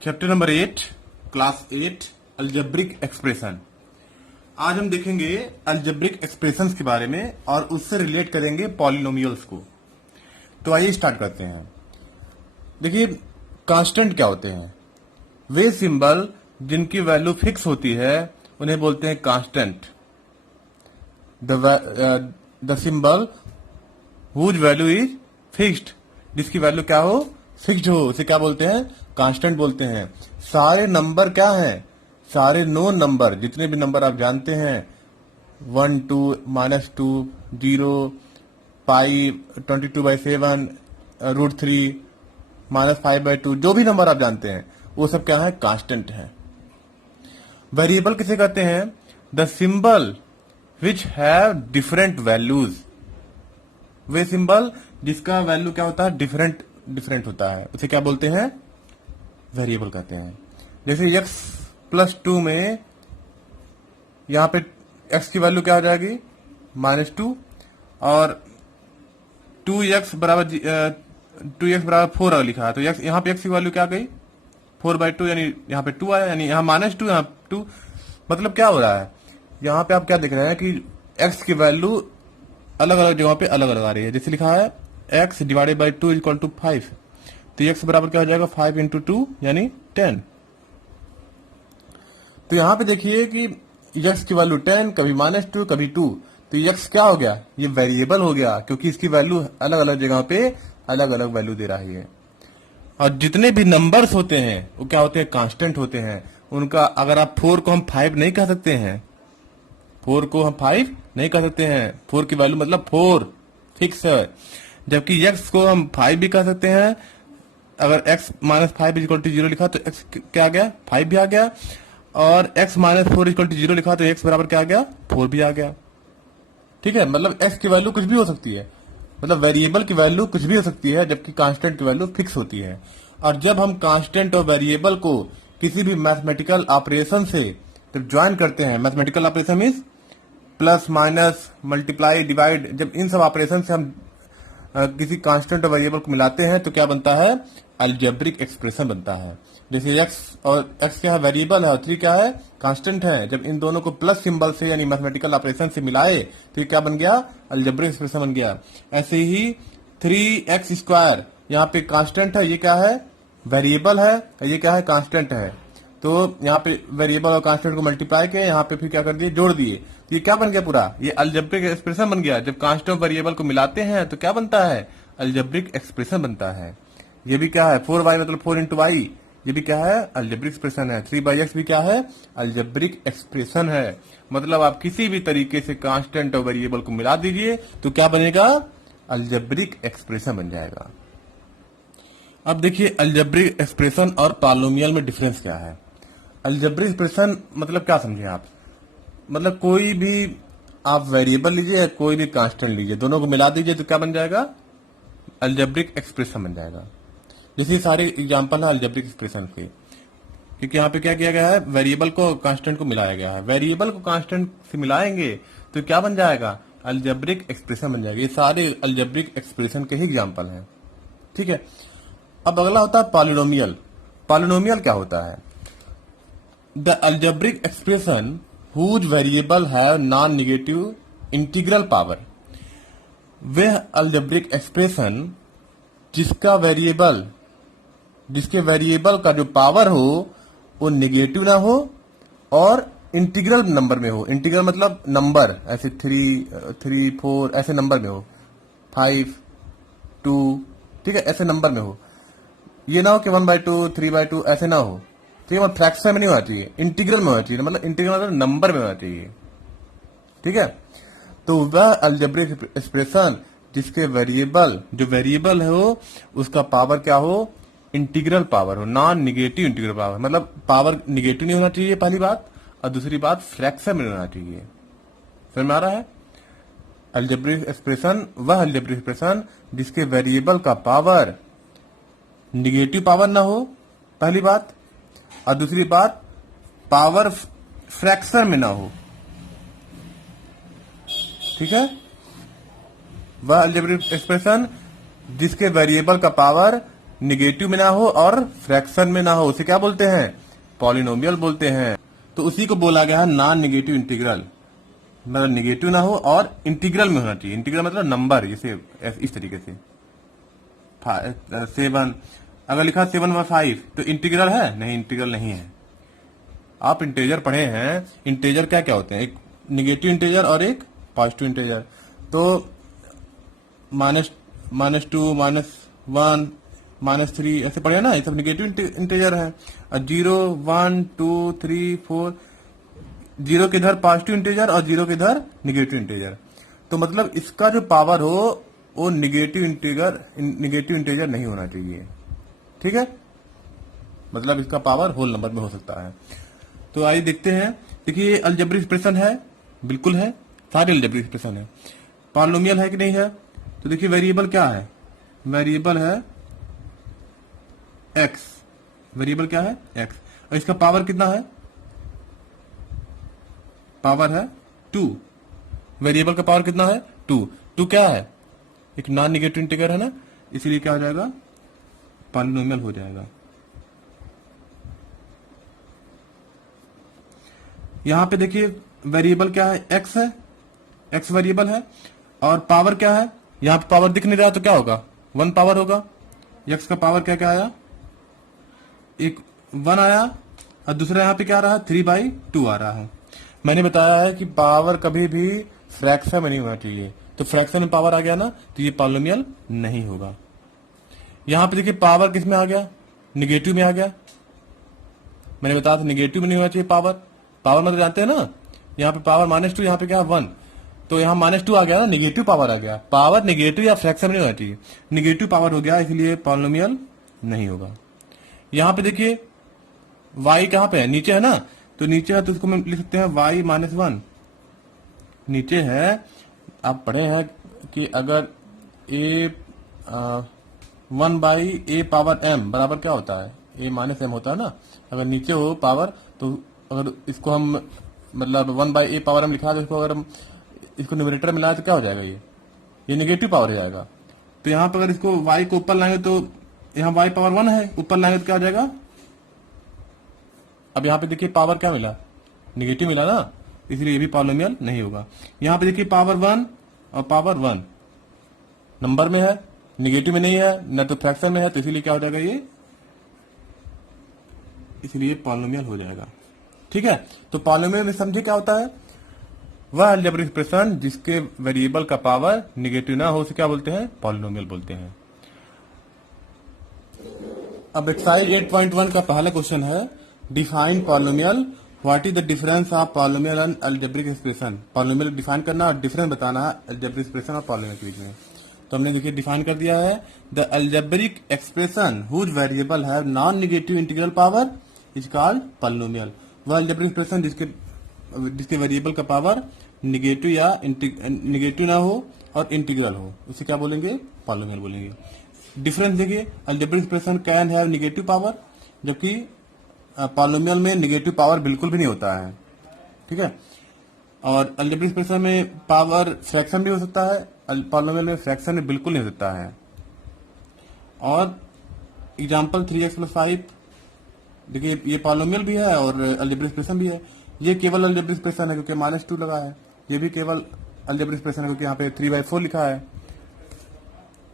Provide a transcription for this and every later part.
Chapter number 8 class 8 algebraic expression. आज हम देखेंगे अलजेब्रिक एक्सप्रेशंस के बारे में और उससे रिलेट करेंगे पॉलिनोमियल्स को। तो आइए स्टार्ट करते हैं। देखिए, कांस्टेंट क्या होते हैं? वे सिंबल जिनकी वैल्यू फिक्स होती है उन्हें बोलते हैं constant. The symbol whose value is fixed, जिसकी वैल्यू क्या हो, फिक्स्ड हो, उसे क्या बोलते हैं? कांस्टेंट बोलते हैं। सारे नंबर क्या हैं? सारे नोन नंबर, जितने भी नंबर आप जानते हैं, 1 2 -2 0 पाई 22/7 √3 -5/2, जो भी नंबर आप जानते हैं वो सब क्या है? कांस्टेंट है। वेरिएबल किसे कहते हैं? The symbol which have different values. Way symbol जिसका वैल्यू क्या होता है? डिफरेंट होता है, उसे क्या बोलते हैं? वेरिएबल कहते हैं। जैसे x+2 में यहां पे x की वैल्यू क्या हो जाएगी? -2, और 2x बराबर 4 अगर लिखा है तो यहाँ पे x की वैल्यू क्या आ गई? 4/2, यानी यहाँ पे 2 आया, यानी यहाँ -2 यहाँ 2। मतलब क्या हो रहा है? यहाँ पे आप क्या देख रहे हैं कि x की वैल्यू अलग अलग जगहों पे अलग अलग आ रही है। जैसे लिखा है x / 2 = 5, तो x बराबर क्या हो जाएगा? 5 × 2 यानी 10। तो यहां पे देखिए कि x की वैल्यू 10, कभी -2 कभी 2, तो x क्या हो गया? ये वेरिएबल हो गया, क्योंकि इसकी वैल्यू अलग अलग जगह पे अलग अलग वैल्यू दे रही है। और जितने भी नंबर्स होते हैं वो क्या होते हैं? कांस्टेंट होते हैं। उनका अगर आप 4 को हम 5 नहीं कह सकते हैं, 4 को हम 5 नहीं कह सकते हैं। 4 की वैल्यू मतलब 4 फिक्स है। जबकि x को हम 5 भी कह सकते हैं। अगर x - 5 = 0 लिखा तो x क्या आ गया? 5 भी आ गया। और x - 4 = 0 लिखा तो x बराबर क्या आ गया? 4 भी आ गया। ठीक है, मतलब x की वैल्यू कुछ भी हो सकती है, मतलब वेरिएबल की वैल्यू कुछ भी हो सकती है, जबकि कांस्टेंट की वैल्यू फिक्स होती है। और जब हम कांस्टेंट और वेरिएबल को किसी भी मैथमेटिकल ऑपरेशन से जब ज्वाइन करते हैं, mathematical operation means plus minus multiply divide, जब इन सब ऑपरेशन से हम किसी कांस्टेंट और वेरिएबल को मिलाते हैं तो क्या बनता है? अलजेब्रिक एक्सप्रेशन बनता है। जैसे x क्या है? वेरिएबल है, और 3 क्या है? कांस्टेंट है। जब इन दोनों को प्लस सिंबल से यानी मैथमेटिकल ऑपरेशन से मिलाए तो ये क्या बन गया? अलजेब्रिक एक्सप्रेशन बन गया। ऐसे ही 3x², यहाँ पे कांस्टेंट है, ये क्या है? वेरिएबल है, ये क्या है? कांस्टेंट है। तो यहाँ पे वेरिएबल और कांस्टेंट को मल्टीप्लाई किए, यहाँ पे फिर क्या कर दिए? जोड़ दिए, तो ये क्या बन गया? पूरा ये अलजेब्रिक एक्सप्रेशन बन गया। जब कांस्टेंट और वेरिएबल को मिलाते हैं तो क्या बनता है? अलजेब्रिक एक्सप्रेशन बनता है। ये भी क्या है? 4y मतलब 4 × y, ये भी क्या है? अलजेब्रिक एक्सप्रेशन है। 3/x भी क्या है? अलजेब्रिक एक्सप्रेशन है। मतलब आप किसी भी तरीके से कांस्टेंट और वेरिएबल को मिला दीजिए तो क्या बनेगा? अलजेब्रिक एक्सप्रेशन बन जाएगा। अब देखिए अलजेब्रिक एक्सप्रेशन और पॉलिनोमियल में डिफरेंस क्या है। अलजेब्रिक एक्सप्रेशन मतलब क्या समझे आप? मतलब कोई भी आप वेरिएबल लीजिए या कोई भी कांस्टेंट लीजिए, दोनों को मिला दीजिए तो क्या बन जाएगा? अलजेब्रिक एक्सप्रेशन बन जाएगा। जैसे सारे एग्जांपल है अलजेब्रिक एक्सप्रेशन के, क्योंकि यहाँ पे क्या किया गया है? वेरिएबल को कांस्टेंट को मिलाया गया है। वेरिएबल को कांस्टेंट से मिलाएंगे तो क्या बन जाएगा? अलजेब्रिक एक्सप्रेशन बन जाएगा। ये सारे अलजेब्रिक एक्सप्रेशन के ही एग्जांपल हैं। ठीक है, अब अगला होता है पॉलिनोमियल। पॉलिनोमियल क्या होता है? The algebraic expression whose variable have non-negative integral power। वह अलजेब्रिक एक्सप्रेशन जिसके वेरिएबल का जो पावर हो वो निगेटिव ना हो और इंटीग्रल नंबर में हो। इंटीग्रल मतलब नंबर, ऐसे 3 4 ऐसे नंबर में हो, 5 2, ठीक है, ऐसे नंबर में हो। ये ना हो कि 1/2 3/2 ऐसे ना हो। ठीक है, मतलब फ्रैक्शन में नहीं होना चाहिए, इंटीग्रल में होना चाहिए। मतलब इंटीग्रल मतलब नंबर में होना चाहिए। ठीक है, तो वह अलजेब्रिक एक्सप्रेशन जिसके जो वेरिएबल है हो उसका पावर क्या हो? इंटीग्रल पावर हो, नॉन निगेटिव इंटीग्रल पावर। मतलब पावर निगेटिव नहीं होना चाहिए, पहली बात, और दूसरी बात फ्रैक्शन में नहीं होना चाहिए। समझ में आ रहा है? अलजेब्रिक एक्सप्रेशन वह अलजेब्रिक एक्सप्रेशन जिसके वेरिएबल का पावर निगेटिव पावर ना हो, पहली बात, और दूसरी बात पावर फ्रैक्शन में ना हो। ठीक है, वह अलजेब्रिक एक्सप्रेशन जिसके वेरिएबल का पावर निगेटिव में ना हो और फ्रैक्शन में ना हो, उसे क्या बोलते हैं? पॉलिनोमियल बोलते हैं। तो उसी को बोला गया है नॉन निगेटिव इंटीग्रल, मतलब निगेटिव ना हो और इंटीग्रल में होना चाहिए। इंटीग्रल मतलब नंबर, जैसे इस तरीके से 7, अगर लिखा 7/5 तो इंटीग्रल है? नहीं, इंटीग्रल नहीं है। आप इंटीजर पढ़े हैं, इंटीजर क्या क्या होते हैं? एक निगेटिव इंटीजर और एक पॉजिटिव इंटीजर। तो -2, -1, -3 ऐसे पढ़े ना, ये सब निगेटिव इंटीजर है। और 0, 1, 2, 3, 4, 0 के इधर पॉजिटिव इंटीजर और 0 के इधर निगेटिव इंटीजर। तो मतलब इसका जो पावर हो वो निगेटिव इंटीजर नहीं होना चाहिए, ठीक है? मतलब इसका पावर होल नंबर में हो सकता है। तो आइए देखते हैं। देखिए ये अलजेब्रिक एक्सप्रेशन है, बिल्कुल है, सारे अलजेब्रिक एक्सप्रेशन है। पॉलिनोमियल है कि नहीं है? तो देखिए वेरिएबल क्या है? वेरिएबल है x। वेरिएबल क्या है? x। और इसका पावर कितना है? पावर है 2। वेरिएबल का पावर कितना है? 2। 2 क्या है? एक नॉन निगेटिव इंटीजर है ना, इसीलिए क्या हो जाएगा? पॉलिनोमियल हो जाएगा। यहां पे देखिए वेरिएबल क्या है? x है, x वेरिएबल है। और पावर क्या है? यहां पे पावर दिख नहीं रहा तो क्या होगा? 1 पावर होगा। x का पावर क्या क्या आया? एक 1 आया और दूसरा यहां पे क्या आ रहा है? 3/2 आ रहा है। मैंने बताया है कि पावर कभी भी फ्रैक्शन में नहीं होना चाहिए। तो फ्रैक्शन में पावर आ गया ना, तो ये पॉलिनोमियल नहीं होगा। यहां पे देखिए पावर किस में आ गया? निगेटिव में आ गया। मैंने बताया था निगेटिव में नहीं होना चाहिए पावर। पावर मतलब जानते हैं ना, यहाँ पे पावर -2, यहाँ पे क्या 1, तो यहाँ -2 आ गया ना, निगेटिव पावर आ गया। पावर निगेटिव या फ्रैक्शन में नहीं होना चाहिए, निगेटिव पावर हो गया, इसलिए पॉलिनोमियल नहीं होगा। यहाँ पे देखिए y कहाँ पे है? नीचे है ना, तो नीचे है तो इसको हम लिख सकते हैं y -1। नीचे है, आप पढ़े हैं कि अगर a 1/a पावर m बराबर क्या होता है? a -m होता है ना। अगर नीचे हो पावर, तो अगर इसको हम मतलब 1/a पावर m लिखा, तो इसको अगर हम इसको न्यूमरेटर में लाए तो क्या हो जाएगा? ये नेगेटिव पावर हो जाएगा। तो यहाँ पर अगर इसको y को ऊपर लाएंगे तो यहाँ y पावर 1 है, ऊपर लाएंगे तो क्या हो जाएगा? अब यहाँ पे देखिए पावर क्या मिला? निगेटिव मिला ना, इसलिए ये भी पॉलिनोमियल नहीं होगा। यहाँ पे देखिए पावर 1 और पावर 1 नंबर में है, निगेटिव में नहीं है, न तो फ्रैक्शन में है, तो इसीलिए क्या हो जाएगा? ये इसलिए पॉलिनोमियल हो जाएगा, ठीक है? तो पॉलिनोमियल में समझिए क्या होता है? वह अलजेब्रिक एक्सप्रेशन जिसके वेरिएबल का पावर निगेटिव ना हो, उसे क्या बोलते हैं? पॉलिनोमियल बोलते हैं। अब एक्सरसाइज 8.1 का पहला क्वेश्चन है, define polynomial. What is the difference of polynomial and algebraic expression? Polynomial define करना और डिफरेंस बताना है अलजेब्रिक एक्सप्रेशन और पॉलिनोमियल के बीच में। तो हमने देखिए डिफाइन कर दिया है, the algebraic expression whose variable have non negative integral power is called polynomial. वह अलजेब्रिक एक्सप्रेशन जिसके वेरिएबल का पावर निगेटिव या निगेटिव ना हो और इंटीग्रल हो, उसे क्या बोलेंगे? पॉलिनोमियल बोलेंगे। डिफरेंस देखिए, algebraic expression can have negative power, जबकि पॉलिनोमियल में निगेटिव पावर बिल्कुल भी नहीं होता है, ठीक है? और अलजेब्रिक एक्सप्रेशन में पावर फ्रैक्शन भी हो सकता है, पॉलिनोमियल में फ्रैक्शन में बिल्कुल नहीं हो सकता है। और एग्जाम्पल 3x+5, देखिए ये पॉलिनोमियल भी है और अलजेब्रिक एक्सप्रेशन भी है। ये केवल अलजेब्रिक एक्सप्रेशन है क्योंकि -2 लगा है। ये भी केवल अलजेब्रिक एक्सप्रेशन है क्योंकि यहाँ पे 3/4 लिखा है।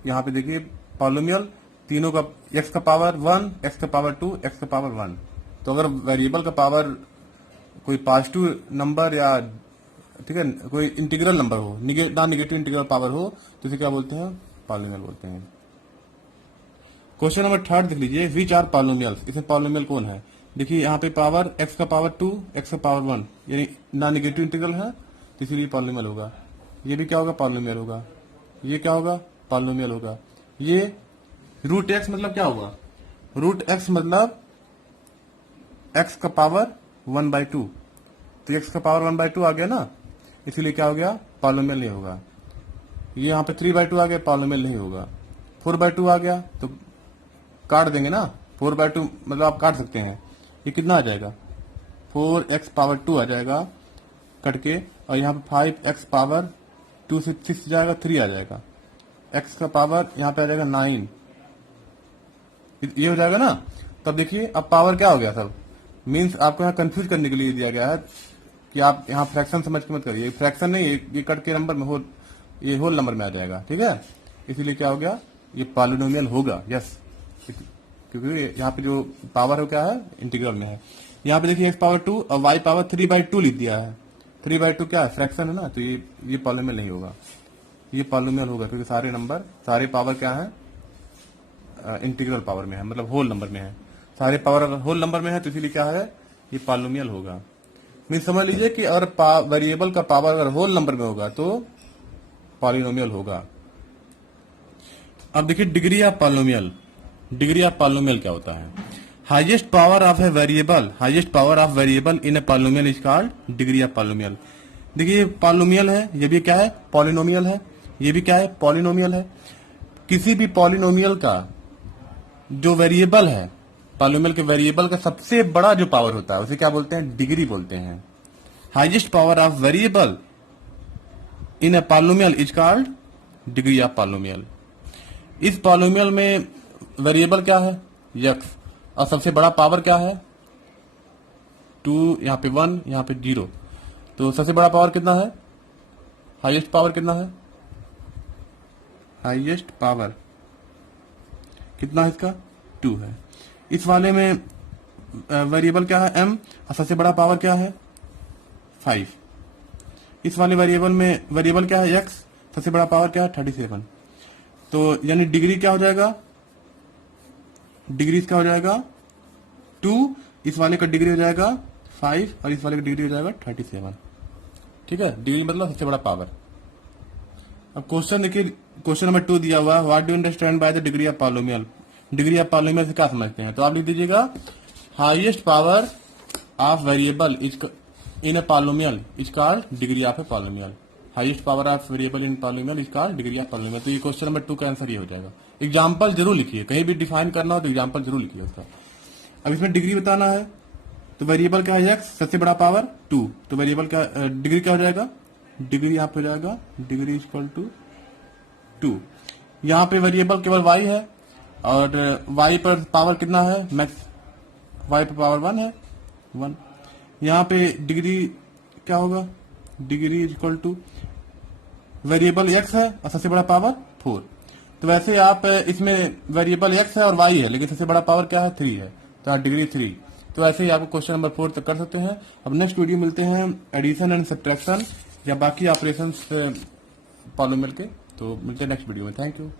यहाँ पे देखिए पॉलिनोमियल तीनों का, x का पावर 1, x का पावर 2, x का पावर 1। तो अगर वेरिएबल का पावर कोई पॉजिटिव नंबर या, ठीक है, कोई इंटीग्रल नंबर हो, नॉन निगेटिव इंटीग्रल पावर हो, तो इसे क्या बोलते हैं? पॉलिनोमियल बोलते हैं। क्वेश्चन नंबर 3 देख लीजिए, विच आर पॉलिनोमियल्स? इसमें पॉलिनोमियल कौन है? देखिए यहाँ पे पावर x का पावर 2, x का पावर 1, यानी नॉन निगेटिव इंटीग्रल है, तो इसीलिए पॉलिनोमियल होगा। ये भी क्या होगा? पॉलिनोमियल होगा। ये क्या होगा? पॉलिनोमियल होगा। ये √x मतलब क्या होगा? √x मतलब x का पावर 1/2, तो x का पावर 1/2 आ गया ना, इसीलिए क्या हो गया? पॉलिनोमियल नहीं होगा। ये यहाँ पे 3/2 आ गया, पॉलिनोमियल नहीं होगा। 4/2 आ गया तो काट देंगे ना, 4/2 मतलब आप काट सकते हैं। ये कितना आ जाएगा? 4x पावर 2 आ जाएगा कट के, और यहाँ पे 5x पावर 2 से 6 जाएगा, 3 आ जाएगा। x का पावर यहाँ पे आ जाएगा 9, ये हो जाएगा ना। तब देखिए अब पावर क्या हो गया सब, मीन्स आपको यहाँ कंफ्यूज करने के लिए दिया गया है कि आप यहाँ फ्रैक्शन समझ के मत करिए, फ्रैक्शन नहीं, ये कट के नंबर में ये होल नंबर में आ जाएगा, ठीक है। इसीलिए क्या हो गया, ये पॉलिनोमियल होगा, यस, क्योंकि यहाँ पे जो पावर है क्या है, इंटीग्रल में है। यहाँ पे देखिए x पावर 2 और y पावर 3/2 लिख दिया है। 3/2 क्या है, फ्रैक्शन है ना, तो ये पॉलिनोमियल नहीं होगा, ये पॉलिनोमियल होगा, क्योंकि सारे नंबर, सारे पावर क्या है, इंटीग्रल पावर में है, मतलब होल नंबर में है। सारे पावर अगर होल नंबर में है तो इसीलिए क्या है, ये पॉलिनोमियल होगा। मीन समझ लीजिए कि अगर वेरिएबल का पावर अगर होल नंबर में होगा तो पॉलिनोमियल होगा। अब देखिए degree of polynomial, degree of polynomial क्या होता है, highest power of a variable, highest power of variable in a polynomial is called degree of polynomial. देखिए ये पॉलिनोमियल है, ये भी क्या है, पॉलिनोमियल है, ये भी क्या है, पॉलिनोमियल है। किसी भी पॉलिनोमियल का जो वेरिएबल है, पॉलिनोमियल के वेरिएबल का सबसे बड़ा जो पावर होता है उसे क्या बोलते हैं, डिग्री बोलते हैं। Highest power of variable in a polynomial is called degree of polynomial. इस पॉलिनोमियल में वेरिएबल क्या है, x, और सबसे बड़ा पावर क्या है 2, यहाँ पे 1, यहाँ पे 0, तो सबसे बड़ा पावर कितना है, हाईएस्ट पावर कितना है, हाईएस्ट पावर कितना है इसका 2 है। इस वाले में वेरिएबल क्या है m, और सबसे बड़ा पावर क्या है 5। इस वाले वेरिएबल में वेरिएबल क्या है x, सबसे बड़ा पावर क्या है 37। तो यानी डिग्री क्या हो जाएगा, डिग्री इसका हो जाएगा 2, इस वाले का डिग्री हो जाएगा 5 और इस वाले का डिग्री हो जाएगा 37, ठीक है। डिग्री मतलब सबसे बड़ा पावर। अब क्वेश्चन देखिए, क्वेश्चन नंबर 2 दिया हुआ, what do understand by the degree of polynomial. Degree of polynomial से क्या समझते हैं, तो आप लिख दीजिएगा highest power of variable is in a polynomial is called degree of a polynomial. Highest power of variable in polynomial is called degree of polynomial. तो ये क्वेश्चन नंबर 2 का आंसर ये हो जाएगा। एग्जाम्पल जरूर लिखिए, कहीं भी डिफाइन करना हो तो एग्जाम्पल जरूर लिखिए उसका। अब इसमें डिग्री बताना है, तो वेरिएबल का है x, सबसे बड़ा पावर 2, तो वेरिएबल का डिग्री क्या हो जाएगा, डिग्री यहाँ पे हो जाएगा डिग्री इक्वल टू 2। यहाँ पे वेरिएबल केवल y है और y पर पावर कितना है, मैक्स y पर पावर 1 है, 1। यहाँ पे डिग्री क्या होगा, degree equal two variable x है और सबसे बड़ा पावर 4। तो वैसे आप इसमें वेरिएबल x है और y है, लेकिन सबसे बड़ा पावर क्या है 3 है, तो यहाँ डिग्री 3। तो ऐसे ही आपको क्वेश्चन नंबर 4 तक कर सकते हैं। अब नेक्स्ट वीडियो मिलते हैं एडिशन एंड सब्ट्रैक्शन या बाकी ऑपरेशंस पॉलिनोमियल के, तो मिलते हैं नेक्स्ट वीडियो में। Thank you.